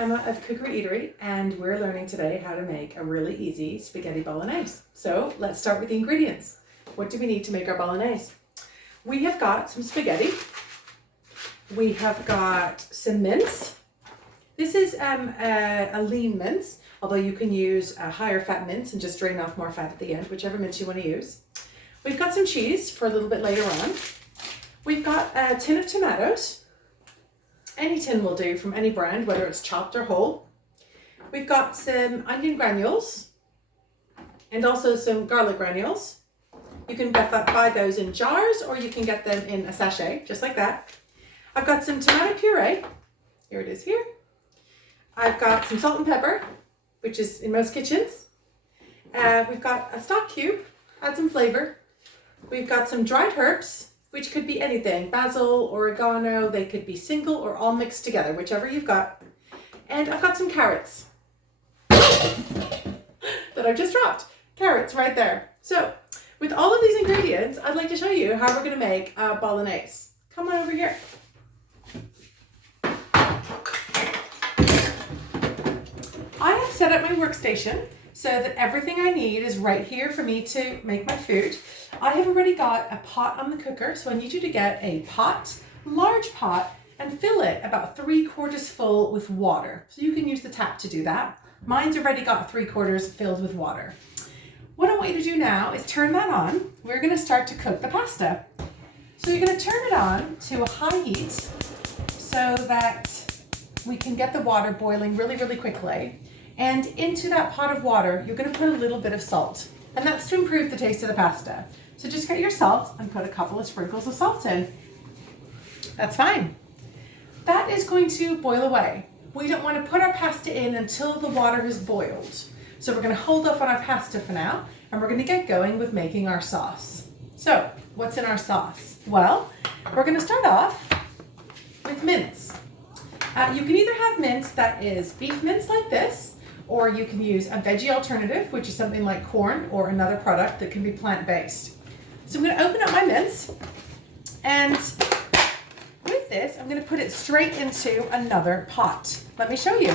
Emma of CookeryEatery, and we're learning today how to make a really easy spaghetti bolognese. So let's start with the ingredients. What do we need to make our bolognese? We have got some spaghetti. We have got some mince. This is a lean mince, although you can use a higher fat mince and just drain off more fat at the end, whichever mince you want to use. We've got some cheese for a little bit later on. We've got a tin of tomatoes. Any tin will do from any brand, whether it's chopped or whole. We've got some onion granules and also some garlic granules. You can buy those in jars or you can get them in a sachet, just like that. I've got some tomato puree. Here it is here. I've got some salt and pepper, which is in most kitchens. We've got a stock cube, add some flavor. We've got some dried herbs, which could be anything, basil, oregano, they could be single or all mixed together, whichever you've got. And I've got some carrots that I've just dropped. Carrots right there. So with all of these ingredients, I'd like to show you how we're gonna make a bolognese. Come on over here. I have set up my workstation so that everything I need is right here for me to make my food. I have already got a pot on the cooker, so I need you to get a pot, large pot, and fill it about 3/4 full with water. So you can use the tap to do that. Mine's already got 3/4 filled with water. What I want you to do now is turn that on. We're gonna start to cook the pasta. So you're gonna turn it on to a high heat so that we can get the water boiling really, really quickly. And into that pot of water, you're gonna put a little bit of salt. And that's to improve the taste of the pasta. So just get your salt and put a couple of sprinkles of salt in. That's fine. That is going to boil away. We don't want to put our pasta in until the water has boiled. So we're going to hold off on our pasta for now, and we're going to get going with making our sauce. So what's in our sauce? Well, we're going to start off with mince. You can either have mince that is beef mince like this, or you can use a veggie alternative, which is something like corn or another product that can be plant-based. So I'm going to open up my mince, and with this, I'm going to put it straight into another pot. Let me show you.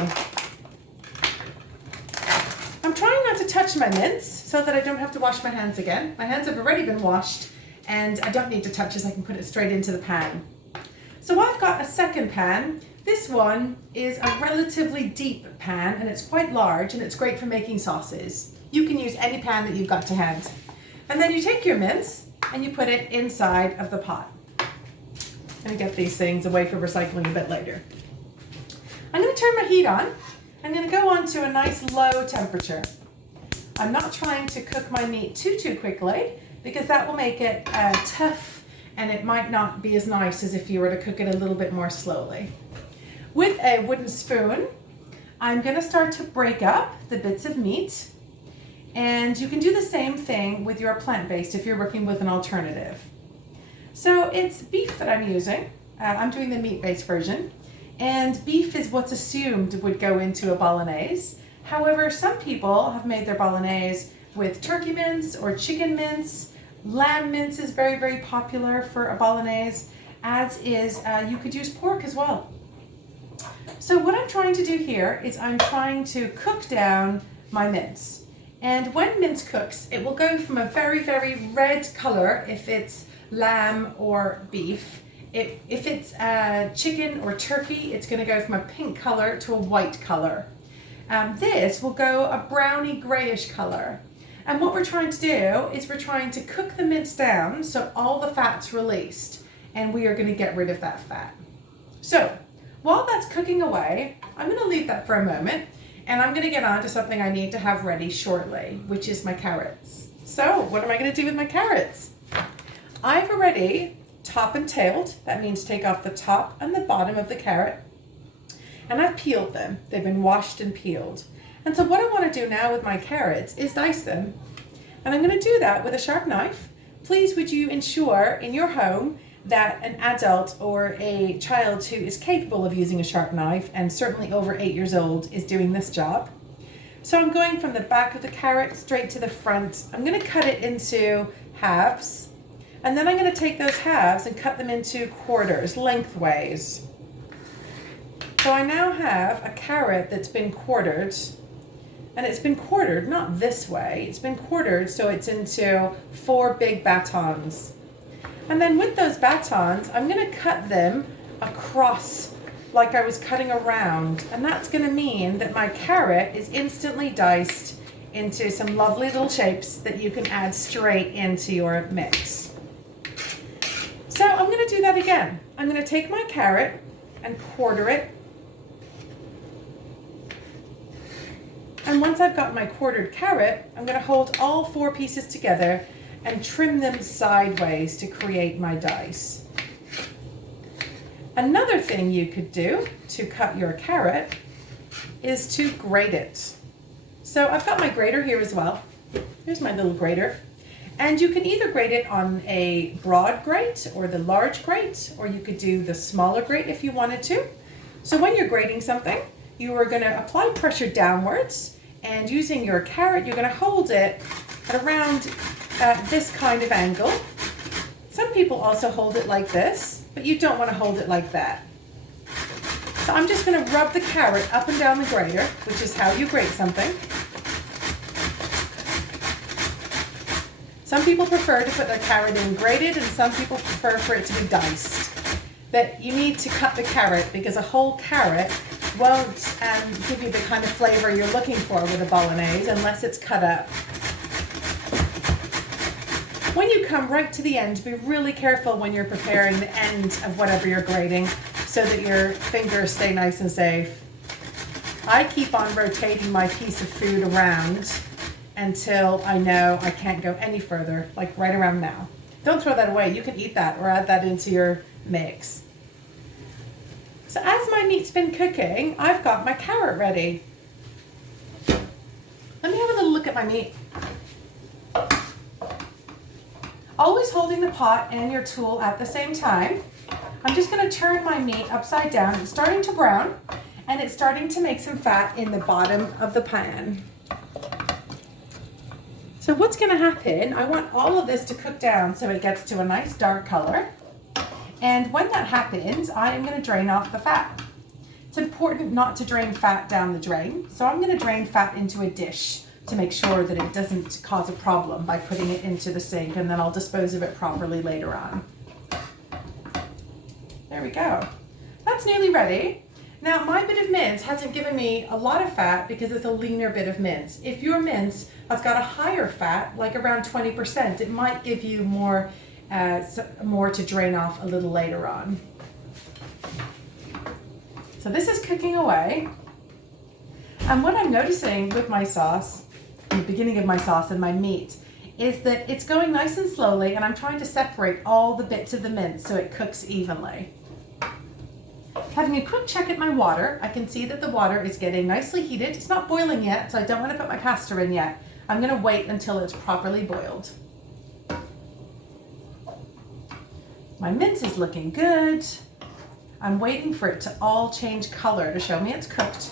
I'm trying not to touch my mince so that I don't have to wash my hands again. My hands have already been washed, and I don't need to touch this. I can put it straight into the pan. So I've got a second pan. This one is a relatively deep pan, and it's quite large, and it's great for making sauces. You can use any pan that you've got to hand. And then you take your mince and you put it inside of the pot. I'm gonna get these things away for recycling a bit later. I'm gonna turn my heat on. I'm gonna go on to a nice low temperature. I'm not trying to cook my meat too quickly because that will make it tough, and it might not be as nice as if you were to cook it a little bit more slowly. With a wooden spoon, I'm going to start to break up the bits of meat, and you can do the same thing with your plant-based if you're working with an alternative. So it's beef that I'm using. I'm doing the meat-based version, and beef is what's assumed would go into a bolognese. However, some people have made their bolognese with turkey mince or chicken mince. Lamb mince is very, very popular for a bolognese, as is you could use pork as well. So what I'm trying to do here is I'm trying to cook down my mince. And when mince cooks, it will go from a very, very red color if it's lamb or beef. If it's chicken or turkey, it's going to go from a pink color to a white color. This will go a browny grayish color. And what we're trying to do is we're trying to cook the mince down so all the fat's released, and we are going to get rid of that fat. So while that's cooking away, I'm going to leave that for a moment, and I'm going to get on to something I need to have ready shortly, which is my carrots. So what am I going to do with my carrots? I've already top and tailed. That means take off the top and the bottom of the carrot, and I've peeled them. They've been washed and peeled. And so what I want to do now with my carrots is dice them. And I'm going to do that with a sharp knife. Please would you ensure in your home that an adult or a child who is capable of using a sharp knife, and certainly over 8 years old, is doing this job. So I'm going from the back of the carrot straight to the front. I'm going to cut it into halves, and then I'm going to take those halves and cut them into quarters, lengthways. So I now have a carrot that's been quartered, and it's been quartered not this way, it's been quartered so it's into 4 big batons. And then with those batons, I'm going to cut them across like I was cutting around, and that's going to mean that my carrot is instantly diced into some lovely little shapes that you can add straight into your mix. So I'm going to do that again. I'm going to take my carrot and quarter it. And once I've got my quartered carrot, I'm going to hold all 4 pieces together and trim them sideways to create my dice. Another thing you could do to cut your carrot is to grate it. So I've got my grater here as well. Here's my little grater. And you can either grate it on a broad grate or the large grate, or you could do the smaller grate if you wanted to. So when you're grating something, you are going to apply pressure downwards, and using your carrot, you're going to hold it at around this kind of angle. Some people also hold it like this, but you don't want to hold it like that. So I'm just going to rub the carrot up and down the grater, which is how you grate something. Some people prefer to put their carrot in grated, and some people prefer for it to be diced. But you need to cut the carrot because a whole carrot won't give you the kind of flavor you're looking for with a bolognese unless it's cut up. When you come right to the end, be really careful when you're preparing the end of whatever you're grating so that your fingers stay nice and safe. I keep on rotating my piece of food around until I know I can't go any further, like right around now. Don't throw that away. You can eat that or add that into your mix. So as my meat's been cooking, I've got my carrot ready. Let me have a little look at my meat. Always holding the pot and your tool at the same time. I'm just going to turn my meat upside down. It's starting to brown, and it's starting to make some fat in the bottom of the pan. So what's going to happen, I want all of this to cook down so it gets to a nice dark color. And when that happens, I am going to drain off the fat. It's important not to drain fat down the drain, so I'm going to drain fat into a dish to make sure that it doesn't cause a problem by putting it into the sink, and then I'll dispose of it properly later on. There we go. That's nearly ready. Now my bit of mince hasn't given me a lot of fat because it's a leaner bit of mince. If your mince has got a higher fat, like around 20%, it might give you more to drain off a little later on. So this is cooking away. And what I'm noticing with my sauce, in the beginning of my sauce and my meat, is that it's going nice and slowly, and I'm trying to separate all the bits of the mince so it cooks evenly. Having a quick check at my water, I can see that the water is getting nicely heated. It's not boiling yet, so I don't want to put my pasta in yet. I'm going to wait until it's properly boiled. My mince is looking good. I'm waiting for it to all change color to show me it's cooked,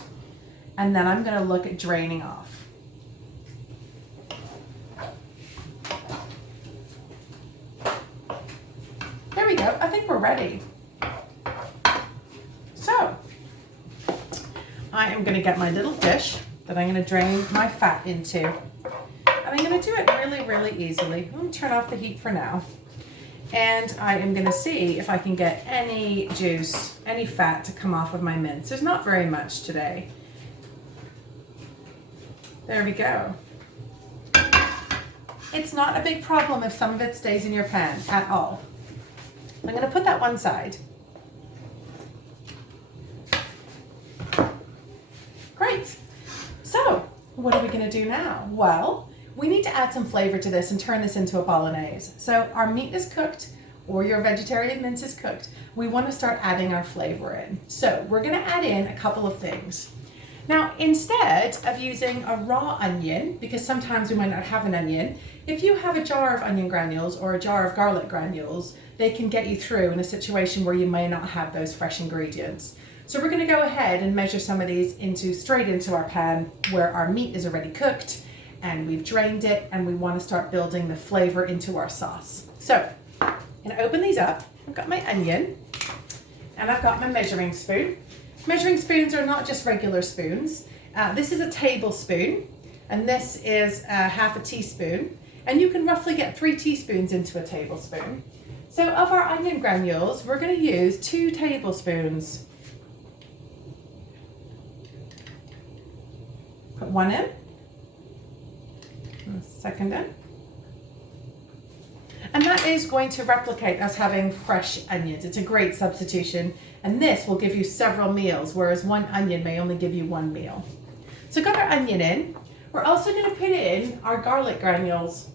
and then I'm going to look at draining off. There we go. I think we're ready. So I am going to get my little dish that I'm going to drain my fat into. And I'm going to do it really, really easily. Let me turn off the heat for now. And I am going to see if I can get any juice, any fat to come off of my mince. There's not very much today. There we go. It's not a big problem if some of it stays in your pan at all. I'm going to put that one side. Great. So, what are we going to do now? Well, we need to add some flavor to this and turn this into a bolognese. So our meat is cooked, or your vegetarian mince is cooked. We want to start adding our flavor in. So we're going to add in a couple of things. Now, instead of using a raw onion, because sometimes we might not have an onion, if you have a jar of onion granules or a jar of garlic granules, they can get you through in a situation where you may not have those fresh ingredients. So we're going to go ahead and measure some of these straight into our pan where our meat is already cooked and we've drained it, and we want to start building the flavor into our sauce. So I'm going to open these up. I've got my onion and I've got my measuring spoon, Measuring spoons are not just regular spoons. This is a tablespoon, and this is half a teaspoon. And you can roughly get 3 teaspoons into a tablespoon. So of our onion granules, we're going to use 2 tablespoons. Put 1 in, and 2nd in. And that is going to replicate us having fresh onions. It's a great substitution, and this will give you several meals, whereas 1 onion may only give you 1 meal. So got our onion in. We're also going to put in our garlic granules.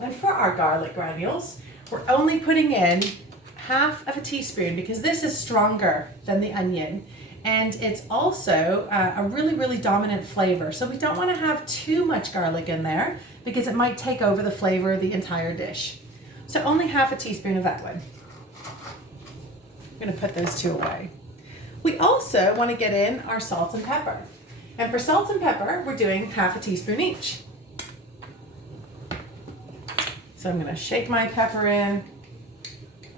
And for our garlic granules, we're only putting in half of a teaspoon because this is stronger than the onion. And it's also a really, really dominant flavor. So we don't want to have too much garlic in there because it might take over the flavor of the entire dish. So only half a teaspoon of that one. I'm going to put those 2 away. We also want to get in our salt and pepper. And for salt and pepper, we're doing half a teaspoon each. So I'm going to shake my pepper in,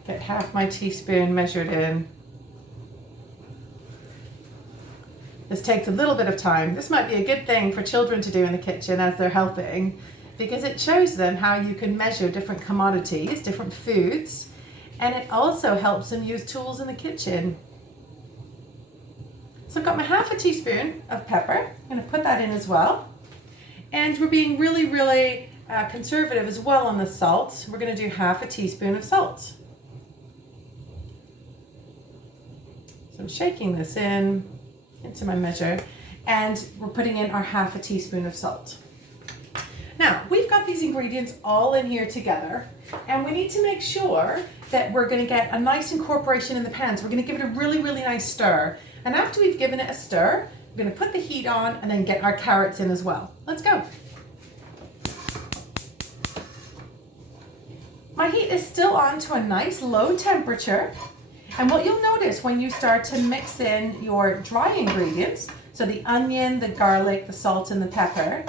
get half my teaspoon measured in. This takes a little bit of time. This might be a good thing for children to do in the kitchen as they're helping, because it shows them how you can measure different commodities, different foods, and it also helps them use tools in the kitchen. So I've got my half a teaspoon of pepper. I'm going to put that in as well. And we're being really, really conservative as well on the salt. We're going to do half a teaspoon of salt. So I'm shaking this in into my measure, and we're putting in our half a teaspoon of salt. Now, we've got these ingredients all in here together, and we need to make sure that we're going to get a nice incorporation in the pan. So we're going to give it a really, really nice stir. And after we've given it a stir, we're going to put the heat on and then get our carrots in as well. Let's go. My heat is still on to a nice low temperature. And what you'll notice when you start to mix in your dry ingredients, so the onion, the garlic, the salt, and the pepper,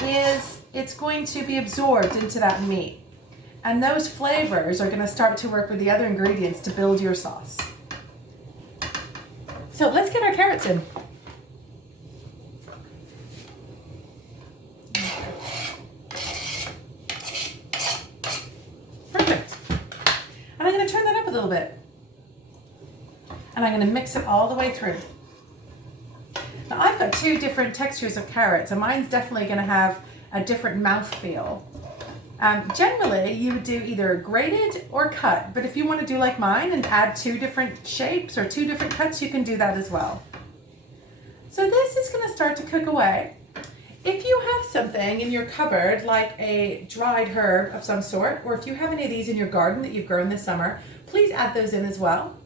is it's going to be absorbed into that meat. And those flavors are going to start to work with the other ingredients to build your sauce. So let's get our carrots in. Perfect. And I'm going to turn that up a little bit. And I'm going to mix it all the way through. Now I've got 2 different textures of carrots, and mine's definitely going to have a different mouthfeel. Generally, you would do either grated or cut, but if you want to do like mine and add 2 different shapes or 2 different cuts, you can do that as well. So this is going to start to cook away. If you have something in your cupboard like a dried herb of some sort, or if you have any of these in your garden that you've grown this summer, please add those in as well.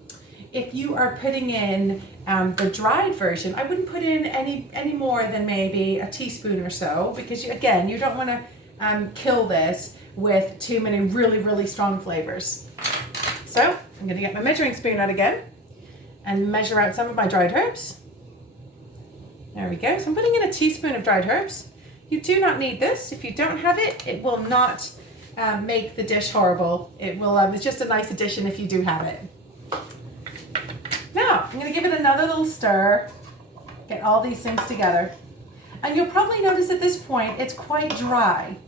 If you are putting in the dried version, I wouldn't put in any more than maybe a teaspoon or so, because again, you don't want to kill this with too many really, really strong flavors. So I'm going to get my measuring spoon out again and measure out some of my dried herbs. There we go. So I'm putting in a teaspoon of dried herbs. You do not need this. If you don't have it, it will not make the dish horrible. It will. It's just a nice addition if you do have it. Now I'm going to give it another little stir. Get all these things together. And you'll probably notice at this point it's quite dry.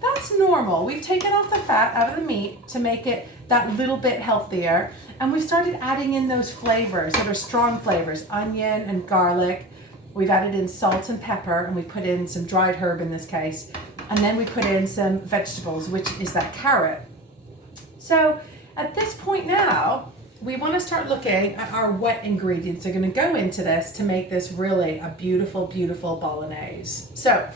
That's normal. We've taken off the fat out of the meat to make it that little bit healthier. And we've started adding in those flavors that are strong flavors, onion and garlic. We've added in salt and pepper, and we put in some dried herb in this case. And then we put in some vegetables, which is that carrot. So at this point now, we want to start looking at our wet ingredients that are going to go into this to make this really a beautiful, beautiful bolognese. So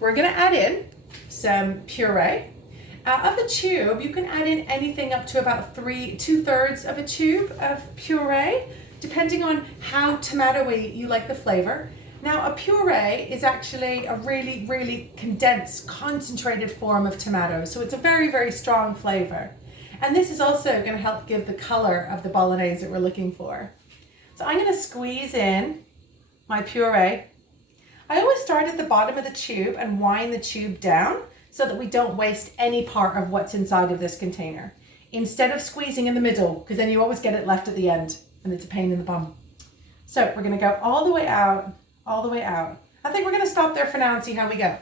we're going to add in some puree. Of the tube, you can add in anything up to about 2/3 of a tube of puree, depending on how tomatoey you like the flavor. Now, a puree is actually a really, really condensed, concentrated form of tomatoes, so it's a very, very strong flavor. And this is also going to help give the color of the bolognese that we're looking for. So I'm going to squeeze in my puree. I always start at the bottom of the tube and wind the tube down so that we don't waste any part of what's inside of this container, instead of squeezing in the middle, because then you always get it left at the end and it's a pain in the bum. So we're gonna go all the way out, all the way out. I think we're gonna stop there for now and see how we go.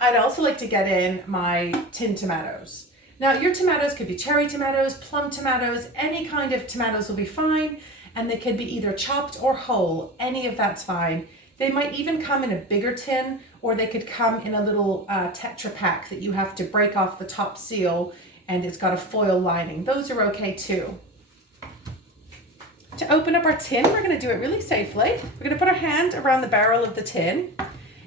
I'd also like to get in my tin tomatoes. Now your tomatoes could be cherry tomatoes, plum tomatoes, any kind of tomatoes will be fine. And they could be either chopped or whole, any of that's fine. They might even come in a bigger tin, or they could come in a little Tetra Pak that you have to break off the top seal and it's got a foil lining. Those are okay too. To open up our tin, we're gonna do it really safely. We're gonna put our hand around the barrel of the tin,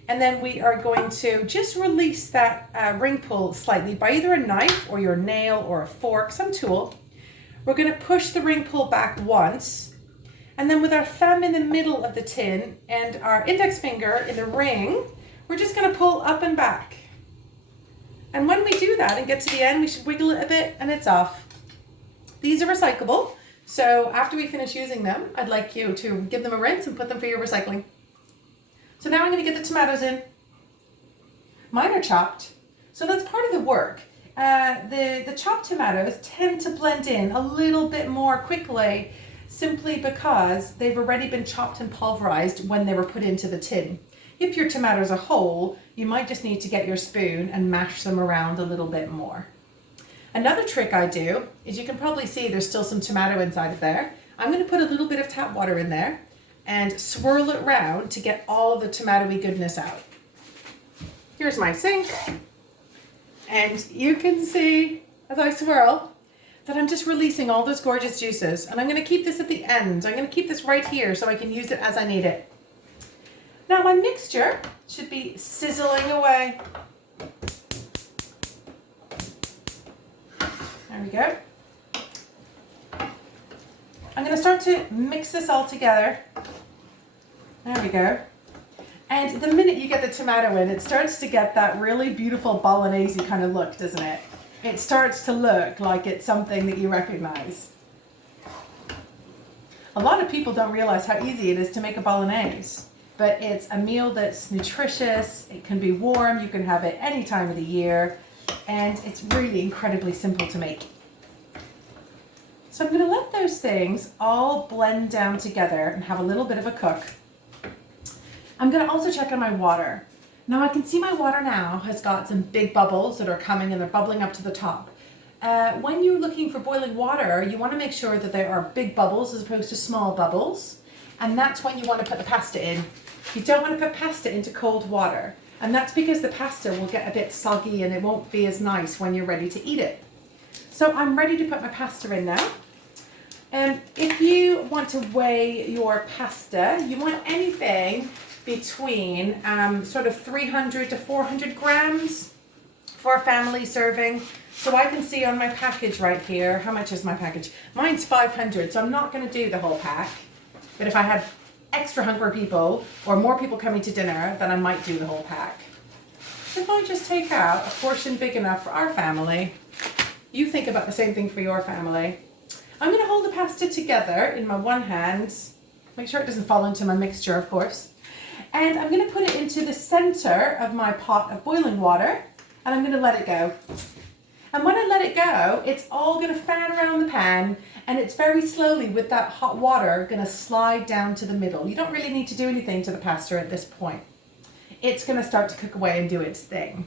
and then we are going to just release that ring pull slightly by either a knife or your nail or a fork, some tool. We're gonna push the ring pull back once, and then with our thumb in the middle of the tin and our index finger in the ring, we're just gonna pull up and back. And when we do that and get to the end, we should wiggle it a bit and it's off. These are recyclable, so after we finish using them, I'd like you to give them a rinse and put them for your recycling. So now I'm gonna get the tomatoes in. Mine are chopped, so that's part of the work. The chopped tomatoes tend to blend in a little bit more quickly simply because they've already been chopped and pulverized when they were put into the tin. If your tomatoes are whole, you might just need to get your spoon and mash them around a little bit more. Another trick I do is, you can probably see there's still some tomato inside of there. I'm going to put a little bit of tap water in there and swirl it around to get all of the tomatoey goodness out. Here's my sink. And you can see, as I swirl, that I'm just releasing all those gorgeous juices. And I'm gonna keep this at the end. I'm gonna keep this right here so I can use it as I need it. Now my mixture should be sizzling away. There we go. I'm gonna start to mix this all together. There we go. And the minute you get the tomato in, it starts to get that really beautiful bolognese kind of look, doesn't it? It starts to look like it's something that you recognize. A lot of people don't realize how easy it is to make a bolognese, but it's a meal that's nutritious, it can be warm, you can have it any time of the year, and it's really incredibly simple to make. So I'm going to let those things all blend down together and have a little bit of a cook. I'm going to also check on my water. Now I can see my water now has got some big bubbles that are coming and they're bubbling up to the top. When you're looking for boiling water, you want to make sure that there are big bubbles as opposed to small bubbles. And that's when you want to put the pasta in. You don't want to put pasta into cold water. And that's because the pasta will get a bit soggy and it won't be as nice when you're ready to eat it. So I'm ready to put my pasta in now. If you want to weigh your pasta, you want anything between sort of 300 to 400 grams for a family serving. So I can see on my package right here, how much is my package? Mine's 500, so I'm not going to do the whole pack. But if I had extra hungry people or more people coming to dinner, then I might do the whole pack. If I just take out a portion big enough for our family, you think about the same thing for your family. I'm going to hold the pasta together in my one hand, make sure it doesn't fall into my mixture, of course. And I'm going to put it into the center of my pot of boiling water, and I'm going to let it go. And when I let it go, it's all going to fan around the pan, and it's very slowly, with that hot water, going to slide down to the middle. You don't really need to do anything to the pasta at this point. It's going to start to cook away and do its thing.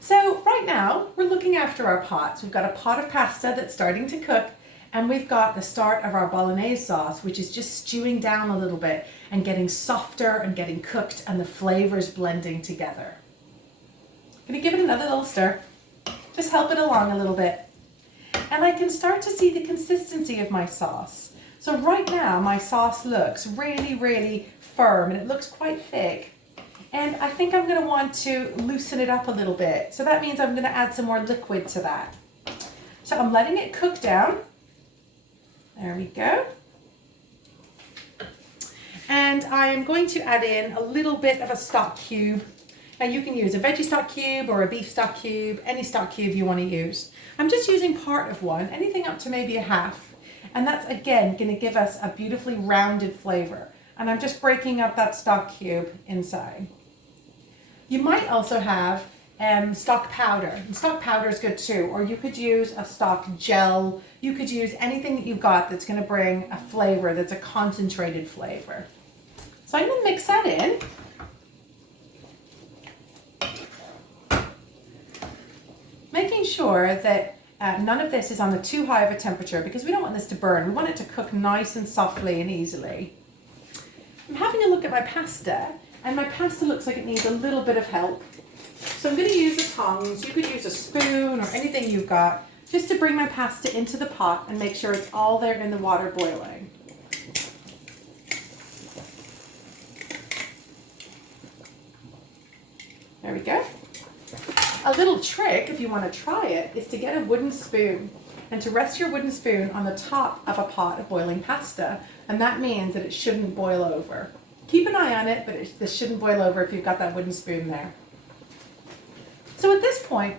So right now, we're looking after our pots. We've got a pot of pasta that's starting to cook, and we've got the start of our bolognese sauce, which is just stewing down a little bit and getting softer and getting cooked and the flavors blending together. I'm going to give it another little stir. Just help it along a little bit. And I can start to see the consistency of my sauce. So right now my sauce looks really, really firm and it looks quite thick. And I think I'm going to want to loosen it up a little bit. So that means I'm going to add some more liquid to that. So I'm letting it cook down. There we go. And I am going to add in a little bit of a stock cube. Now you can use a veggie stock cube or a beef stock cube, any stock cube you want to use. I'm just using part of one, anything up to maybe a half. And that's again going to give us a beautifully rounded flavor. And I'm just breaking up that stock cube inside. You might also have stock powder. And stock powder is good too. Or you could use a stock gel. You could use anything that you've got that's going to bring a flavor that's a concentrated flavor. So I'm going to mix that in. Making sure that none of this is on too high of a temperature because we don't want this to burn. We want it to cook nice and softly and easily. I'm having a look at my pasta, and my pasta looks like it needs a little bit of help. So I'm going to use the tongs. You could use a spoon or anything you've got just to bring my pasta into the pot and make sure it's all there in the water boiling. There we go. A little trick, if you want to try it, is to get a wooden spoon and to rest your wooden spoon on the top of a pot of boiling pasta, and that means that it shouldn't boil over. Keep an eye on it, but this shouldn't boil over if you've got that wooden spoon there. So at this point,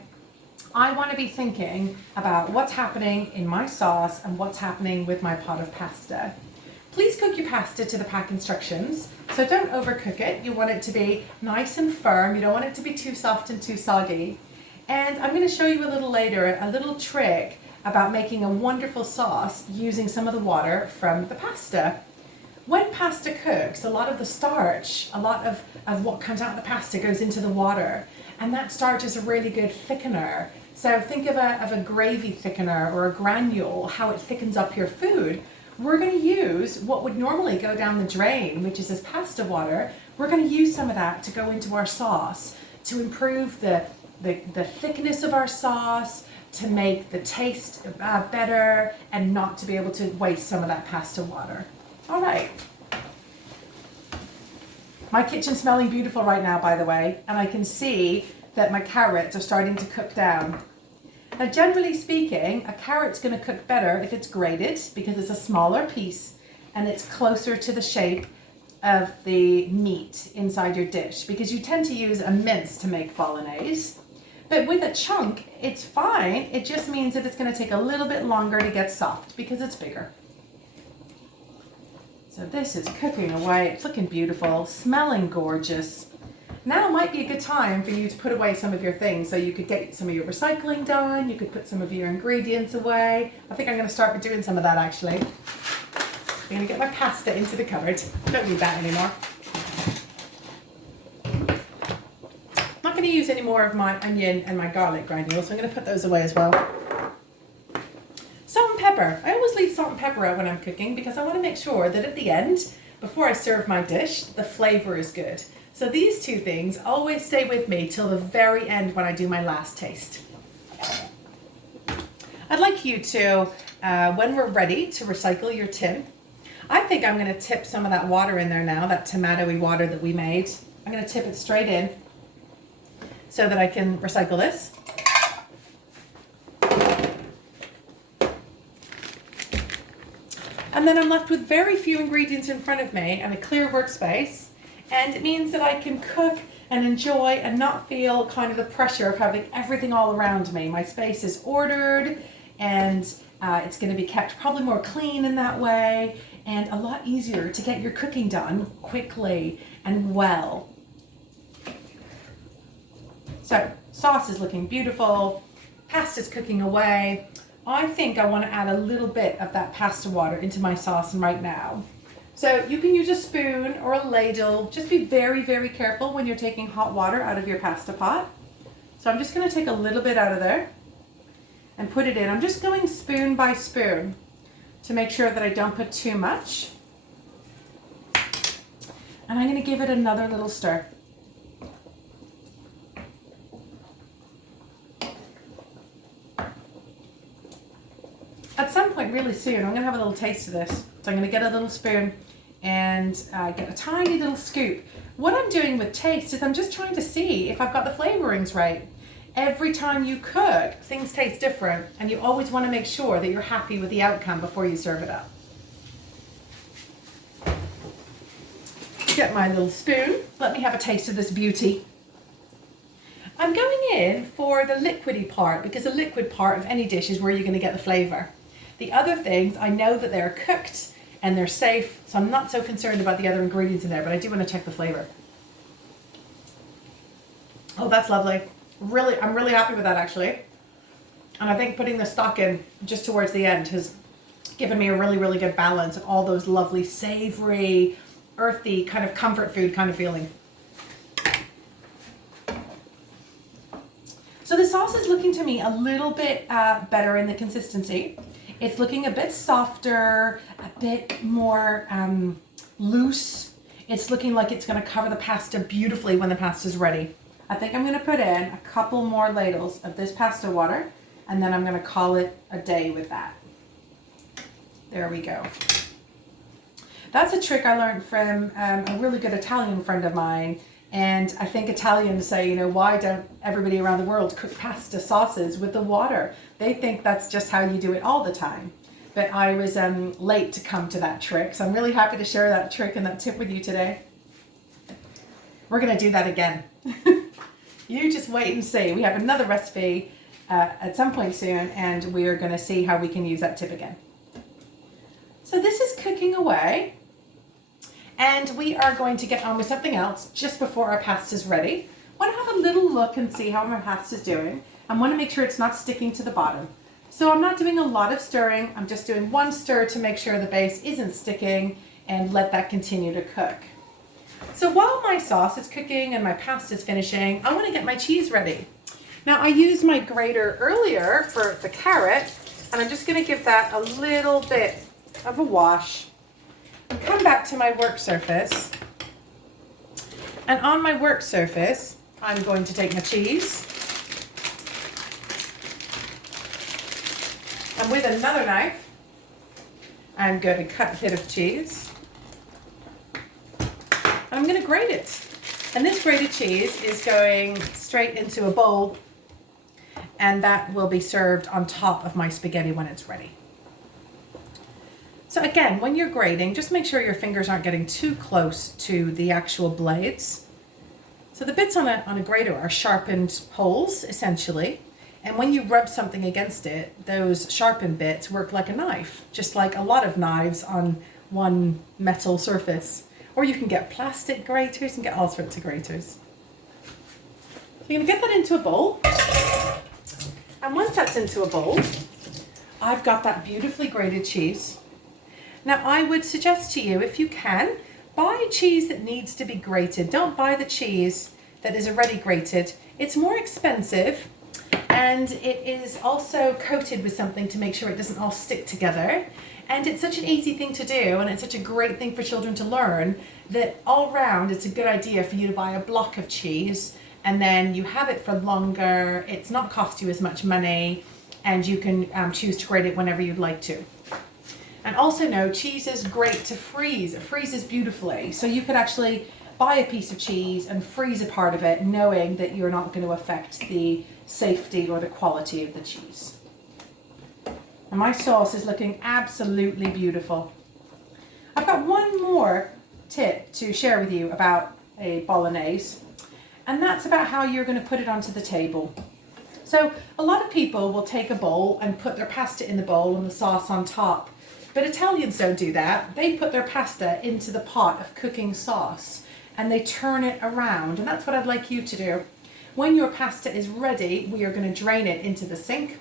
I want to be thinking about what's happening in my sauce and what's happening with my pot of pasta. Please cook your pasta to the pack instructions. So don't overcook it. You want it to be nice and firm. You don't want it to be too soft and too soggy. And I'm going to show you a little later a little trick about making a wonderful sauce using some of the water from the pasta. When pasta cooks, a lot of the starch, a lot of what comes out of the pasta goes into the water. And that starch is a really good thickener. So think of a gravy thickener or a granule, how it thickens up your food. We're going to use what would normally go down the drain, which is this pasta water. We're going to use some of that to go into our sauce to improve the thickness of our sauce, to make the taste better, and not to be able to waste some of that pasta water. All right. My kitchen's smelling beautiful right now, by the way, and I can see that my carrots are starting to cook down. Now, generally speaking, a carrot's going to cook better if it's grated because it's a smaller piece and it's closer to the shape of the meat inside your dish, because you tend to use a mince to make bolognese. But with a chunk, it's fine. It just means that it's going to take a little bit longer to get soft because it's bigger. So this is cooking away. It's looking beautiful, smelling gorgeous. Now might be a good time for you to put away some of your things so you could get some of your recycling done. You could put some of your ingredients away. I think I'm going to start doing some of that actually. I'm going to get my pasta into the cupboard. Don't need that anymore. I'm not going to use any more of my onion and my garlic granules, so I'm going to put those away as well. Salt and pepper. I always leave salt and pepper out when I'm cooking because I want to make sure that at the end, before I serve my dish, the flavor is good. So these two things always stay with me till the very end when I do my last taste. I'd like you to, when we're ready to recycle your tin, I think I'm going to tip some of that water in there now, that tomatoey water that we made. I'm going to tip it straight in so that I can recycle this. And then I'm left with very few ingredients in front of me and a clear workspace. And it means that I can cook and enjoy and not feel kind of the pressure of having everything all around me. My space is ordered, and it's going to be kept probably more clean in that way, and a lot easier to get your cooking done quickly and well. So sauce is looking beautiful, pasta's cooking away. I think I want to add a little bit of that pasta water into my sauce right now. So you can use a spoon or a ladle. Just be very, very careful when you're taking hot water out of your pasta pot. So I'm just going to take a little bit out of there and put it in. I'm just going spoon by spoon to make sure that I don't put too much. And I'm going to give it another little stir. At some point really soon, I'm going to have a little taste of this. So I'm going to get a little spoon and get a tiny little scoop. What I'm doing with taste is I'm just trying to see if I've got the flavorings right. Every time you cook, things taste different, and you always want to make sure that you're happy with the outcome before you serve it up. Get my little spoon. Let me have a taste of this beauty. I'm going in for the liquidy part because the liquid part of any dish is where you're going to get the flavor. The other things, I know that they're cooked and they're safe, so I'm not so concerned about the other ingredients in there, but I do want to check the flavor. Oh, that's lovely. I'm really happy with that actually. And I think putting the stock in just towards the end has given me a really, really good balance of all those lovely, savory, earthy, kind of comfort food kind of feeling. So the sauce is looking to me a little bit better in the consistency. It's looking a bit softer, a bit more loose. It's looking like it's going to cover the pasta beautifully when the pasta's ready. I think I'm going to put in a couple more ladles of this pasta water, and then I'm going to call it a day with that. There we go. That's a trick I learned from a really good Italian friend of mine. And I think Italians say, you know, why don't everybody around the world cook pasta sauces with the water? They think that's just how you do it all the time. But I was late to come to that trick. So I'm really happy to share that trick and that tip with you today. We're going to do that again. You just wait and see. We have another recipe at some point soon, and we are going to see how we can use that tip again. So this is cooking away. And we are going to get on with something else just before our pasta's ready. I want to have a little look and see how my pasta's doing. I want to make sure it's not sticking to the bottom. So I'm not doing a lot of stirring. I'm just doing one stir to make sure the base isn't sticking and let that continue to cook. So while my sauce is cooking and my pasta is finishing, I want to get my cheese ready. Now I used my grater earlier for the carrot, and I'm just going to give that a little bit of a wash. Come back to my work surface, and on my work surface I'm going to take my cheese, and with another knife I'm going to cut a bit of cheese, and I'm going to grate it. And this grated cheese is going straight into a bowl, and that will be served on top of my spaghetti when it's ready. So again, when you're grating, just make sure your fingers aren't getting too close to the actual blades. So the bits on a grater are sharpened holes, essentially. And when you rub something against it, those sharpened bits work like a knife, just like a lot of knives on one metal surface. Or you can get plastic graters and get all sorts of graters. So you're gonna get that into a bowl. And once that's into a bowl, I've got that beautifully grated cheese. Now I would suggest to you, if you can, buy cheese that needs to be grated. Don't buy the cheese that is already grated. It's more expensive, and it is also coated with something to make sure it doesn't all stick together. And it's such an easy thing to do, and it's such a great thing for children to learn, that all round it's a good idea for you to buy a block of cheese, and then you have it for longer. It's not cost you as much money, and you can choose to grate it whenever you'd like to. And also know, cheese is great to freeze. It freezes beautifully. So you could actually buy a piece of cheese and freeze a part of it, knowing that you're not going to affect the safety or the quality of the cheese. And my sauce is looking absolutely beautiful. I've got one more tip to share with you about a bolognese, and that's about how you're going to put it onto the table. So a lot of people will take a bowl and put their pasta in the bowl and the sauce on top. But Italians don't do that. They put their pasta into the pot of cooking sauce and they turn it around. And that's what I'd like you to do. When your pasta is ready, we are going to drain it into the sink.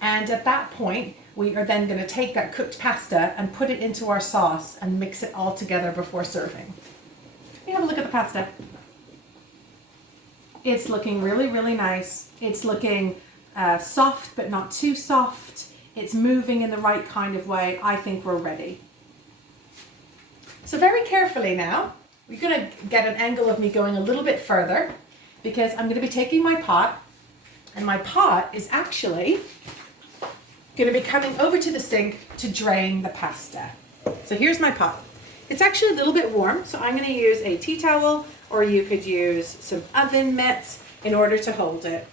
And at that point, we are then going to take that cooked pasta and put it into our sauce and mix it all together before serving. Let me have a look at the pasta. It's looking really, really nice. It's looking soft, but not too soft. It's moving in the right kind of way. I think we're ready. So very carefully now, we're going to get an angle of me going a little bit further, because I'm going to be taking my pot, and my pot is actually going to be coming over to the sink to drain the pasta. So here's my pot. It's actually a little bit warm, so I'm going to use a tea towel, or you could use some oven mitts in order to hold it.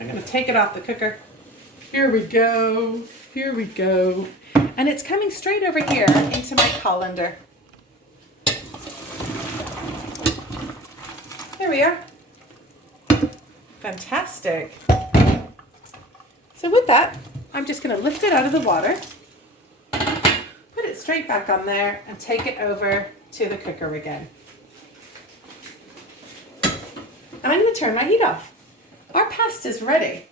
I'm going to take it off the cooker. Here we go. Here we go. And it's coming straight over here into my colander. There we are. Fantastic. So with that, I'm just going to lift it out of the water, put it straight back on there, and take it over to the cooker again. And I'm going to turn my heat off. Our pasta's ready.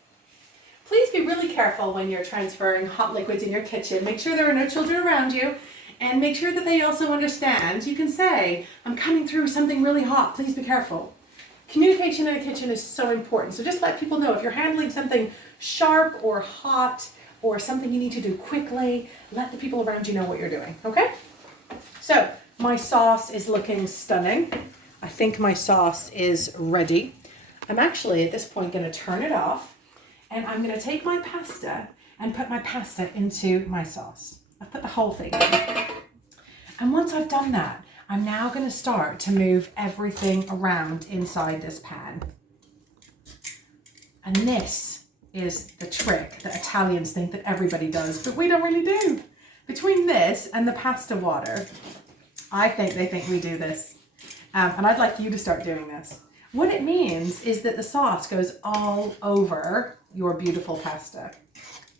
Please be really careful when you're transferring hot liquids in your kitchen. Make sure there are no children around you, and make sure that they also understand. You can say, I'm coming through something really hot, please be careful. Communication in a kitchen is so important, so just let people know if you're handling something sharp or hot or something you need to do quickly, let the people around you know what you're doing, okay? So, my sauce is looking stunning. I think my sauce is ready. I'm actually at this point going to turn it off, and I'm going to take my pasta and put my pasta into my sauce. I've put the whole thing in. And once I've done that, I'm now going to start to move everything around inside this pan. And this is the trick that Italians think that everybody does, but we don't really do. Between this and the pasta water, I think they think we do this. And I'd like you to start doing this. What it means is that the sauce goes all over your beautiful pasta.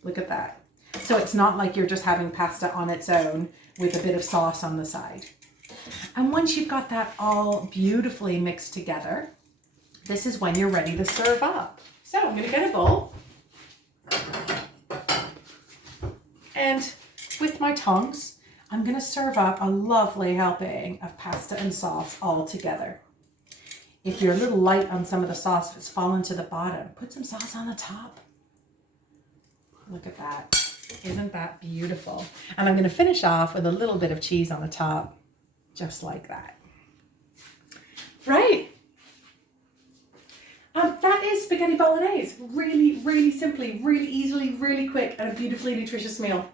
Look at that. So it's not like you're just having pasta on its own with a bit of sauce on the side. And once you've got that all beautifully mixed together, this is when you're ready to serve up. So I'm going to get a bowl. And with my tongs, I'm going to serve up a lovely helping of pasta and sauce all together. If you're a little light on some of the sauce, if it's fallen to the bottom, put some sauce on the top. Look at that. Isn't that beautiful? And I'm going to finish off with a little bit of cheese on the top, just like that. Right. That is spaghetti bolognese. Really, really simply, really easily, really quick, and a beautifully nutritious meal.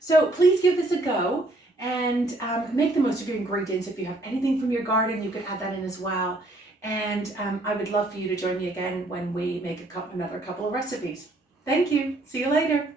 So please give this a go and make the most of your ingredients. If you have anything from your garden, you can add that in as well. And I would love for you to join me again when we make another couple of recipes. Thank you. See you later.